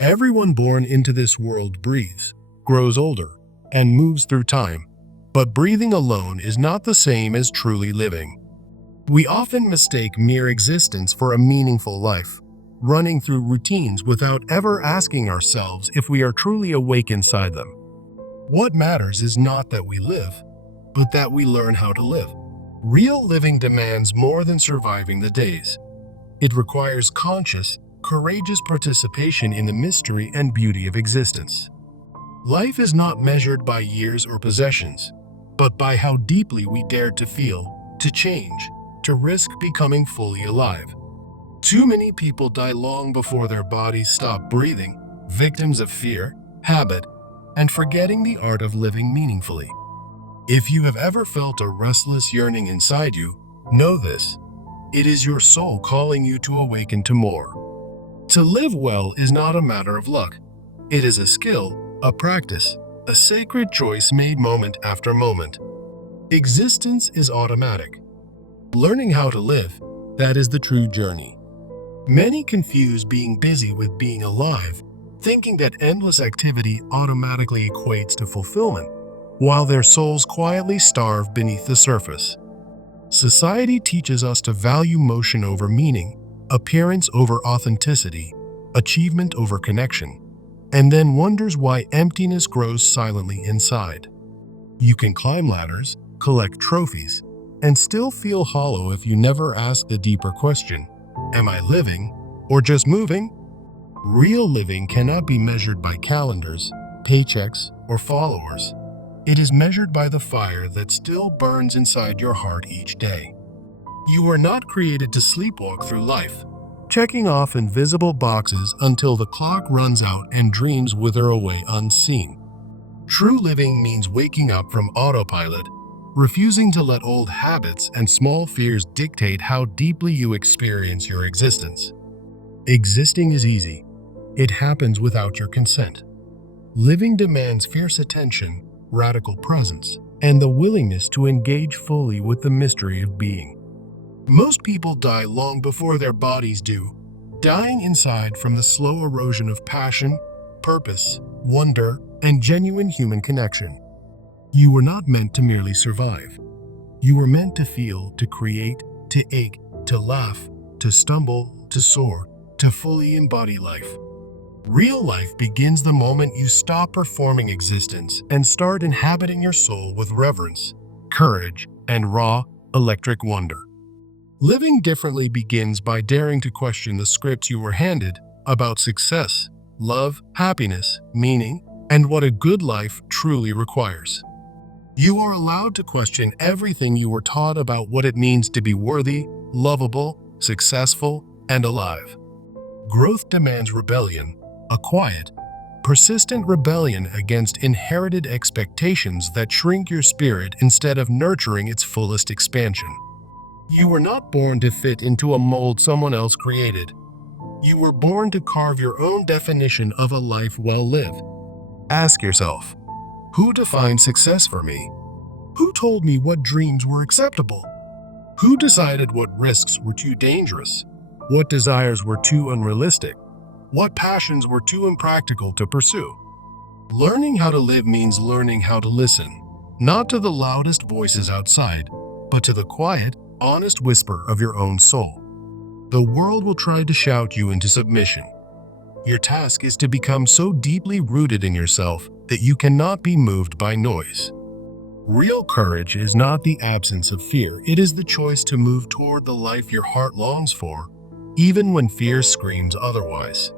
Everyone born into this world breathes, grows older, and moves through time. But breathing alone is not the same as truly living. We often mistake mere existence for a meaningful life, running through routines without ever asking ourselves if we are truly awake inside them. What matters is not that we live, but that we learn how to live. Real living demands more than surviving the days. It requires conscious, courageous participation in the mystery and beauty of existence. Life is not measured by years or possessions, but by how deeply we dare to feel, to change, to risk becoming fully alive. Too many people die long before their bodies stop breathing, victims of fear, habit, and forgetting the art of living meaningfully. If you have ever felt a restless yearning inside you, know this. It is your soul calling you to awaken to more. To live well is not a matter of luck. It is a skill, a practice, a sacred choice made moment after moment. Existence is automatic. Learning how to live, that is the true journey. Many confuse being busy with being alive, thinking that endless activity automatically equates to fulfillment, while their souls quietly starve beneath the surface. Society teaches us to value motion over meaning, appearance over authenticity, achievement over connection, and then wonders why emptiness grows silently inside. You can climb ladders, collect trophies, and still feel hollow if you never ask the deeper question, am I living or just moving? Real living cannot be measured by calendars, paychecks, or followers. It is measured by the fire that still burns inside your heart each day. You were not created to sleepwalk through life, checking off invisible boxes until the clock runs out and dreams wither away unseen. True living means waking up from autopilot, refusing to let old habits and small fears dictate how deeply you experience your existence. Existing is easy. It happens without your consent. Living demands fierce attention, radical presence, and the willingness to engage fully with the mystery of being. Most people die long before their bodies do, dying inside from the slow erosion of passion, purpose, wonder, and genuine human connection. You were not meant to merely survive. You were meant to feel, to create, to ache, to laugh, to stumble, to soar, to fully embody life. Real life begins the moment you stop performing existence and start inhabiting your soul with reverence, courage, and raw, electric wonder. Living differently begins by daring to question the scripts you were handed about success, love, happiness, meaning, and what a good life truly requires. You are allowed to question everything you were taught about what it means to be worthy, lovable, successful, and alive. Growth demands rebellion, a quiet, persistent rebellion against inherited expectations that shrink your spirit instead of nurturing its fullest expansion. You were not born to fit into a mold someone else created. You were born to carve your own definition of a life well lived. Ask yourself, who defined success for me? Who told me what dreams were acceptable? Who decided what risks were too dangerous? What desires were too unrealistic? What passions were too impractical to pursue? Learning how to live means learning how to listen, not to the loudest voices outside, but to the quiet, honest whisper of your own soul. The world will try to shout you into submission. Your task is to become so deeply rooted in yourself that you cannot be moved by noise. Real courage is not the absence of fear, it is the choice to move toward the life your heart longs for, even when fear screams otherwise.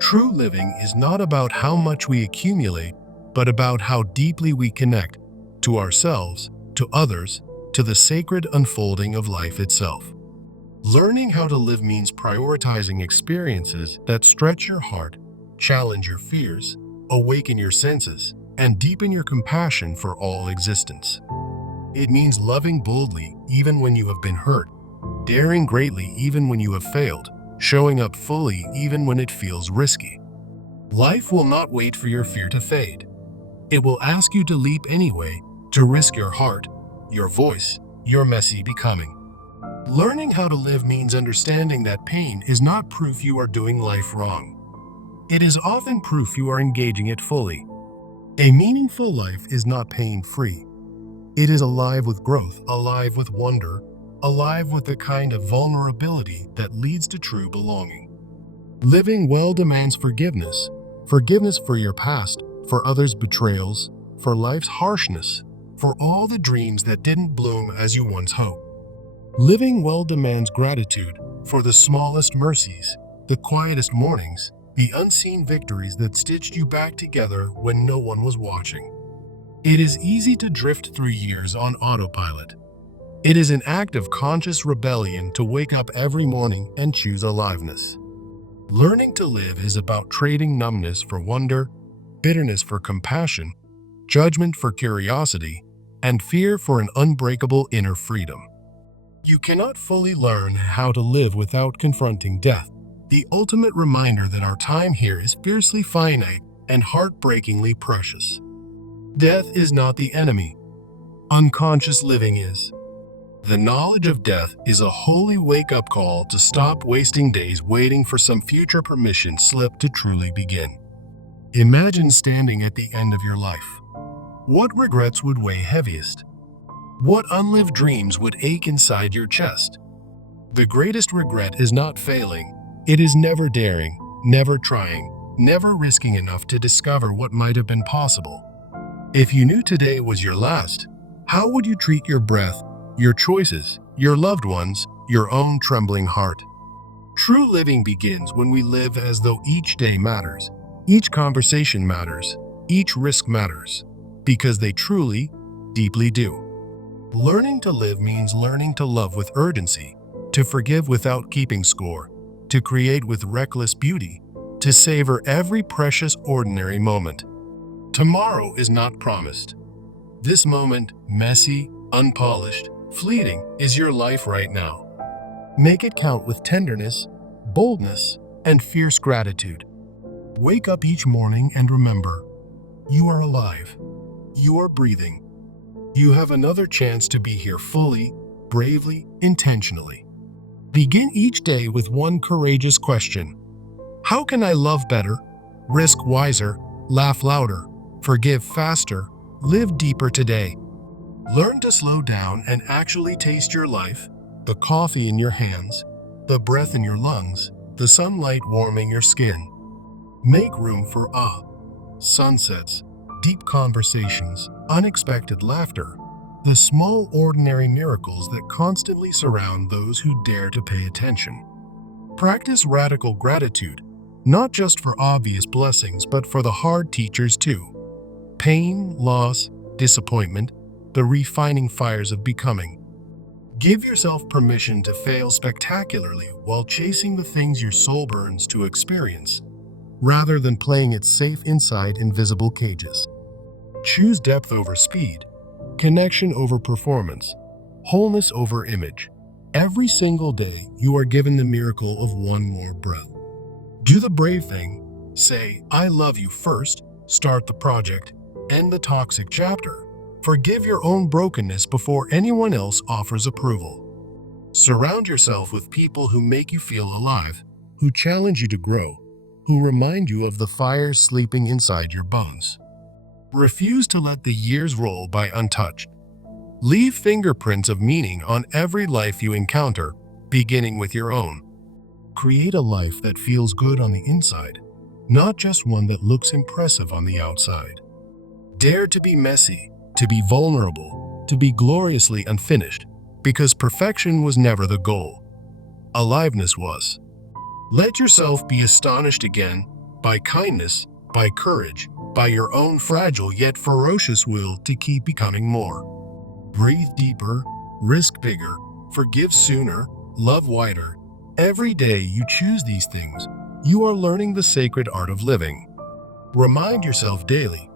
True living is not about how much we accumulate, but about how deeply we connect to ourselves, to others, to the sacred unfolding of life itself. Learning how to live means prioritizing experiences that stretch your heart, challenge your fears, awaken your senses, and deepen your compassion for all existence. It means loving boldly even when you have been hurt, daring greatly even when you have failed, showing up fully even when it feels risky. Life will not wait for your fear to fade. It will ask you to leap anyway, to risk your heart, your voice, your messy becoming. Learning how to live means understanding that pain is not proof you are doing life wrong. it is often proof you are engaging it fully. A meaningful life is not pain-free. It is alive with growth, alive with wonder, alive with the kind of vulnerability that leads to true belonging. Living well demands forgiveness. Forgiveness for your past, for others' betrayals, for life's harshness, for all the dreams that didn't bloom as you once hoped. Living well demands gratitude for the smallest mercies, the quietest mornings, the unseen victories that stitched you back together when no one was watching. It is easy to drift through years on autopilot. It is an act of conscious rebellion to wake up every morning and choose aliveness. Learning to live is about trading numbness for wonder, bitterness for compassion, judgment for curiosity, and fear for an unbreakable inner freedom. You cannot fully learn how to live without confronting death, the ultimate reminder that our time here is fiercely finite and heartbreakingly precious. Death is not the enemy. Unconscious living is. The knowledge of death is a holy wake-up call to stop wasting days waiting for some future permission slip to truly begin. Imagine standing at the end of your life. What regrets would weigh heaviest? What unlived dreams would ache inside your chest? The greatest regret is not failing. It is never daring, never trying, never risking enough to discover what might have been possible. If you knew today was your last, how would you treat your breath, your choices, your loved ones, your own trembling heart? True living begins when we live as though each day matters, each conversation matters, each risk matters, because they truly, deeply do. Learning to live means learning to love with urgency, to forgive without keeping score, to create with reckless beauty, to savor every precious ordinary moment. Tomorrow is not promised. This moment, messy, unpolished, fleeting, is your life right now. Make it count with tenderness, boldness, and fierce gratitude. Wake up each morning and remember, you are alive. You are breathing. You have another chance to be here fully, bravely, intentionally. Begin each day with one courageous question. How can I love better, risk wiser, laugh louder, forgive faster, live deeper today? Learn to slow down and actually taste your life, the coffee in your hands, the breath in your lungs, the sunlight warming your skin. Make room for awe, sunsets, deep conversations, unexpected laughter, the small ordinary miracles that constantly surround those who dare to pay attention. Practice radical gratitude, not just for obvious blessings but for the hard teachers too. Pain, loss, disappointment, the refining fires of becoming. Give yourself permission to fail spectacularly while chasing the things your soul burns to experience, rather than playing it safe inside invisible cages. Choose depth over speed, connection over performance, wholeness over image. Every single day, you are given the miracle of one more breath. Do the brave thing. Say, I love you first. Start the project. End the toxic chapter. Forgive your own brokenness before anyone else offers approval. Surround yourself with people who make you feel alive, who challenge you to grow, who remind you of the fires sleeping inside your bones. Refuse to let the years roll by untouched. Leave fingerprints of meaning on every life you encounter, beginning with your own. Create a life that feels good on the inside, not just one that looks impressive on the outside. Dare to be messy, to be vulnerable, to be gloriously unfinished, because perfection was never the goal. Aliveness was. Let yourself be astonished again by kindness, by courage, by your own fragile yet ferocious will to keep becoming more. Breathe deeper, risk bigger, forgive sooner, love wider. Every day you choose these things, you are learning the sacred art of living. Remind yourself daily,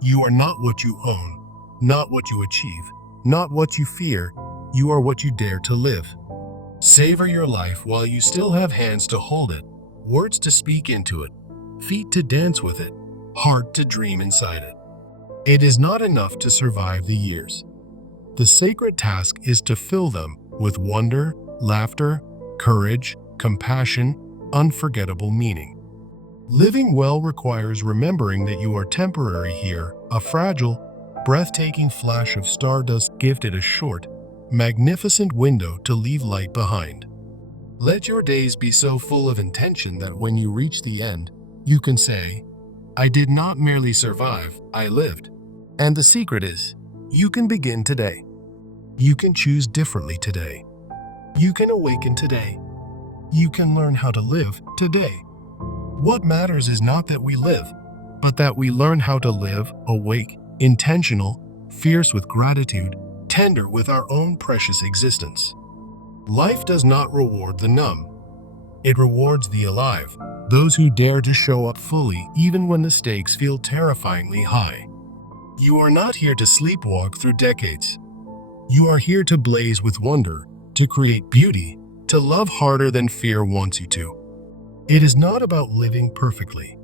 you are not what you own, not what you achieve, not what you fear, you are what you dare to live. Savor your life while you still have hands to hold it, words to speak into it, feet to dance with it, heart to dream inside it. It is not enough to survive the years. The sacred task is to fill them with wonder, laughter, courage, compassion, unforgettable meaning. Living well requires remembering that you are temporary here, a fragile, breathtaking flash of stardust gifted a short, magnificent window to leave light behind. Let your days be so full of intention that when you reach the end, you can say, I did not merely survive, I lived. And the secret is, you can begin today. You can choose differently today. You can awaken today. You can learn how to live today. What matters is not that we live, but that we learn how to live awake, intentional, fierce with gratitude, tender with our own precious existence. Life does not reward the numb. It rewards the alive, those who dare to show up fully even when the stakes feel terrifyingly high. You are not here to sleepwalk through decades. You are here to blaze with wonder, to create beauty, to love harder than fear wants you to. It is not about living perfectly.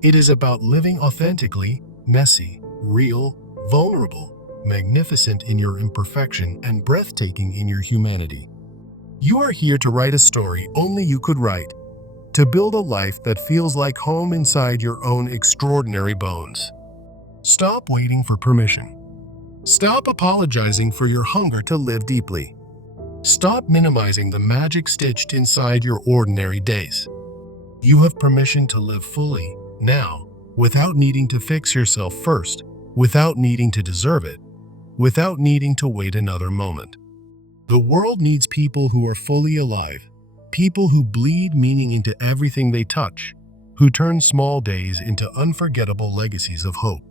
It is about living authentically, messy, real, vulnerable, magnificent in your imperfection and breathtaking in your humanity. You are here to write a story only you could write, to build a life that feels like home inside your own extraordinary bones. Stop waiting for permission. Stop apologizing for your hunger to live deeply. Stop minimizing the magic stitched inside your ordinary days. You have permission to live fully, now, without needing to fix yourself first, without needing to deserve it, without needing to wait another moment. The world needs people who are fully alive, people who bleed meaning into everything they touch, who turn small days into unforgettable legacies of hope.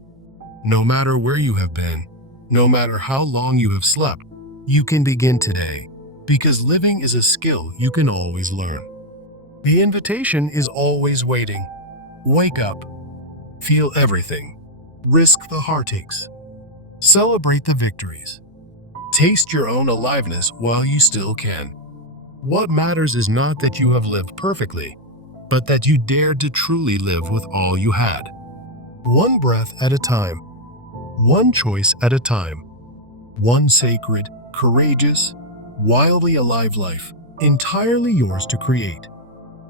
No matter where you have been, no matter how long you have slept, you can begin today, because living is a skill you can always learn. The invitation is always waiting. Wake up. Feel everything. Risk the heartaches. Celebrate the victories. Taste your own aliveness while you still can. What matters is not that you have lived perfectly, but that you dared to truly live with all you had. One breath at a time. One choice at a time. One sacred, courageous, wildly alive life, entirely yours to create.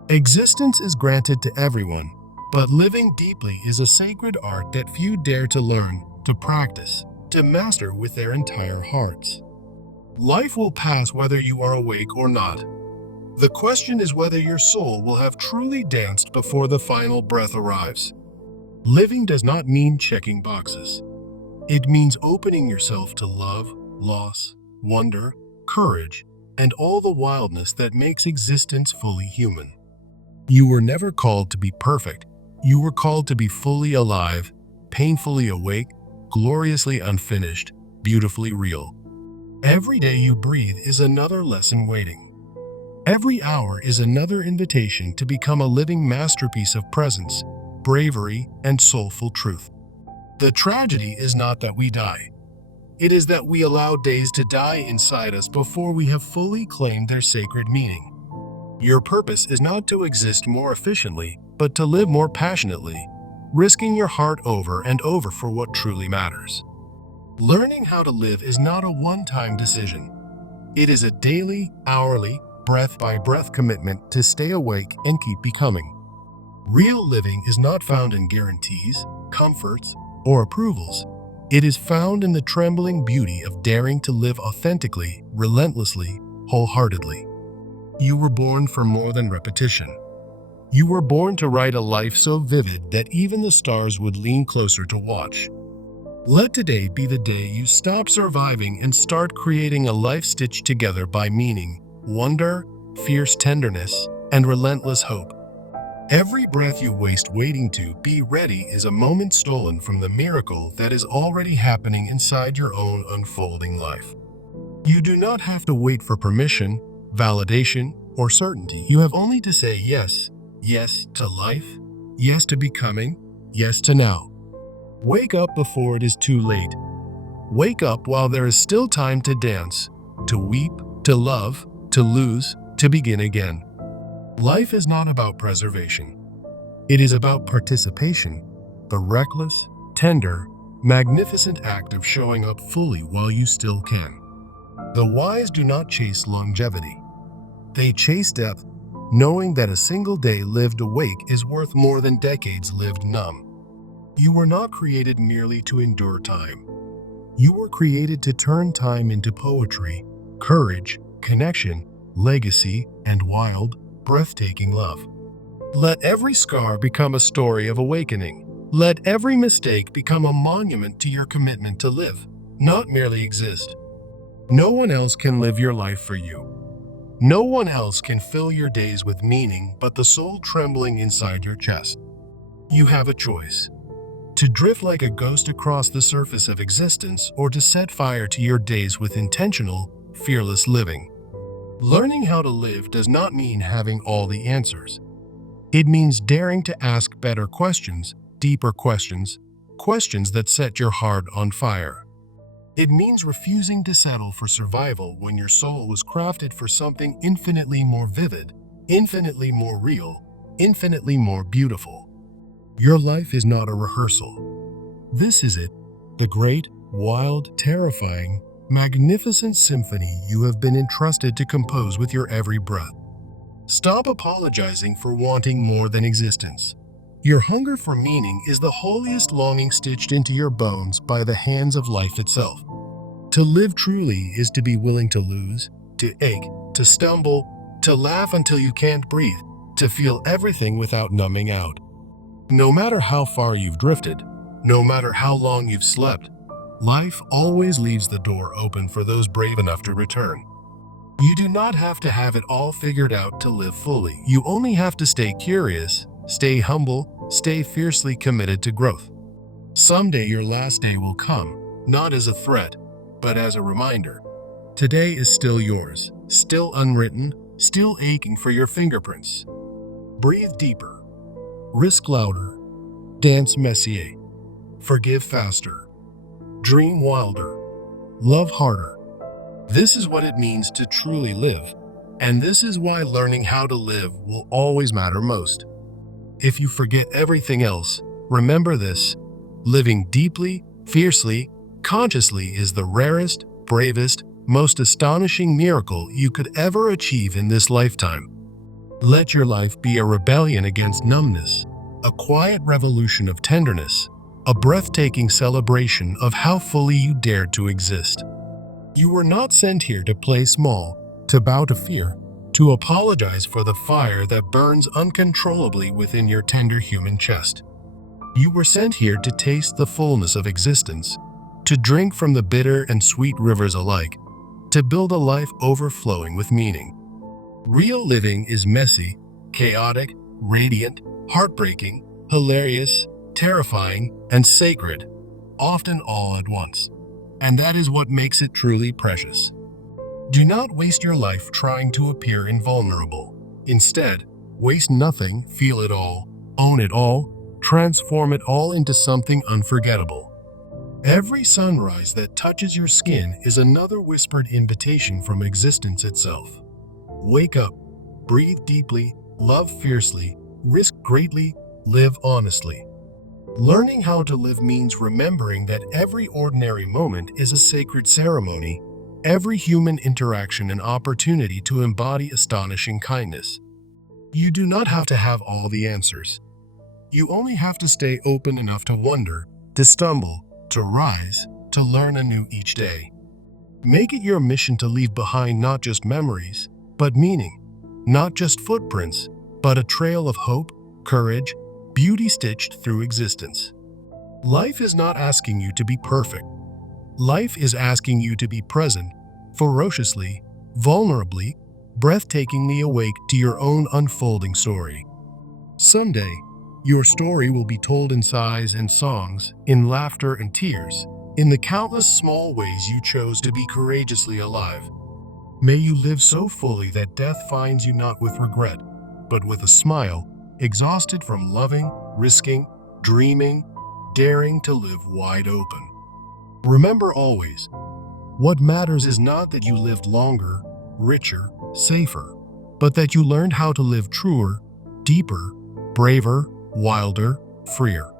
Existence is granted to everyone, but living deeply is a sacred art that few dare to learn, to practice, to master with their entire hearts. Life will pass whether you are awake or not. The question is whether your soul will have truly danced before the final breath arrives. Living does not mean checking boxes. It means opening yourself to love, loss, wonder, courage, and all the wildness that makes existence fully human. You were never called to be perfect. You were called to be fully alive, painfully awake, gloriously unfinished, beautifully real. Every day you breathe is another lesson waiting. Every hour is another invitation to become a living masterpiece of presence, bravery, and soulful truth. The tragedy is not that we die. It is that we allow days to die inside us before we have fully claimed their sacred meaning. Your purpose is not to exist more efficiently, but to live more passionately, risking your heart over and over for what truly matters. Learning how to live is not a one-time decision. It is a daily, hourly, breath-by-breath commitment to stay awake and keep becoming. Real living is not found in guarantees, comforts, or approvals. It is found in the trembling beauty of daring to live authentically, relentlessly, wholeheartedly. You were born for more than repetition. You were born to write a life so vivid that even the stars would lean closer to watch. Let today be the day you stop surviving and start creating a life stitched together by meaning, wonder, fierce tenderness, and relentless hope. Every breath you waste waiting to be ready is a moment stolen from the miracle that is already happening inside your own unfolding life. You do not have to wait for permission, validation, or certainty. You have only to say yes, yes to life, yes to becoming, yes to now. Wake up before it is too late. Wake up while there is still time to dance, to weep, to love, to lose, to begin again. Life is not about preservation. It is about participation, the reckless, tender, magnificent act of showing up fully while you still can. The wise do not chase longevity. They chase depth, knowing that a single day lived awake is worth more than decades lived numb. You were not created merely to endure time. You were created to turn time into poetry, courage, connection, legacy, and wild, breathtaking love. Let every scar become a story of awakening. Let every mistake become a monument to your commitment to live, not merely exist. No one else can live your life for you. No one else can fill your days with meaning but the soul trembling inside your chest. You have a choice: to drift like a ghost across the surface of existence, or to set fire to your days with intentional, fearless living. Learning how to live does not mean having all the answers. It means daring to ask better questions, deeper questions, questions that set your heart on fire. It means refusing to settle for survival when your soul was crafted for something infinitely more vivid, infinitely more real, infinitely more beautiful. Your life is not a rehearsal. This is it, the great, wild, terrifying, magnificent symphony you have been entrusted to compose with your every breath. Stop apologizing for wanting more than existence. Your hunger for meaning is the holiest longing stitched into your bones by the hands of life itself. To live truly is to be willing to lose, to ache, to stumble, to laugh until you can't breathe, to feel everything without numbing out. No matter how far you've drifted, no matter how long you've slept, life always leaves the door open for those brave enough to return. You do not have to have it all figured out to live fully. You only have to stay curious, stay humble, stay fiercely committed to growth. Someday your last day will come, not as a threat, but as a reminder. Today is still yours, still unwritten, still aching for your fingerprints. Breathe deeper. Risk louder. Dance messier. Forgive faster. Dream wilder. Love harder. This is what it means to truly live, and this is why learning how to live will always matter most. If you forget everything else, remember this: living deeply, fiercely, consciously is the rarest, bravest, most astonishing miracle you could ever achieve in this lifetime. Let your life be a rebellion against numbness, a quiet revolution of tenderness, a breathtaking celebration of how fully you dared to exist. You were not sent here to play small, to bow to fear, to apologize for the fire that burns uncontrollably within your tender human chest. You were sent here to taste the fullness of existence, to drink from the bitter and sweet rivers alike, to build a life overflowing with meaning. Real living is messy, chaotic, radiant, heartbreaking, hilarious, terrifying, and sacred, often all at once. And that is what makes it truly precious. Do not waste your life trying to appear invulnerable. Instead, waste nothing, feel it all, own it all, transform it all into something unforgettable. Every sunrise that touches your skin is another whispered invitation from existence itself. Wake up, breathe deeply, love fiercely, risk greatly, live honestly. Learning how to live means remembering that every ordinary moment is a sacred ceremony, every human interaction an opportunity to embody astonishing kindness. You do not have to have all the answers. You only have to stay open enough to wonder, to stumble, to rise, to learn anew each day. Make it your mission to leave behind not just memories, but meaning, not just footprints, but a trail of hope, courage, beauty stitched through existence. Life is not asking you to be perfect. Life is asking you to be present, ferociously, vulnerably, breathtakingly awake to your own unfolding story. Someday, your story will be told in sighs and songs, in laughter and tears, in the countless small ways you chose to be courageously alive. May you live so fully that death finds you not with regret, but with a smile, exhausted from loving, risking, dreaming, daring to live wide open. Remember always, what matters is not that you lived longer, richer, safer, but that you learned how to live truer, deeper, braver, wilder, freer.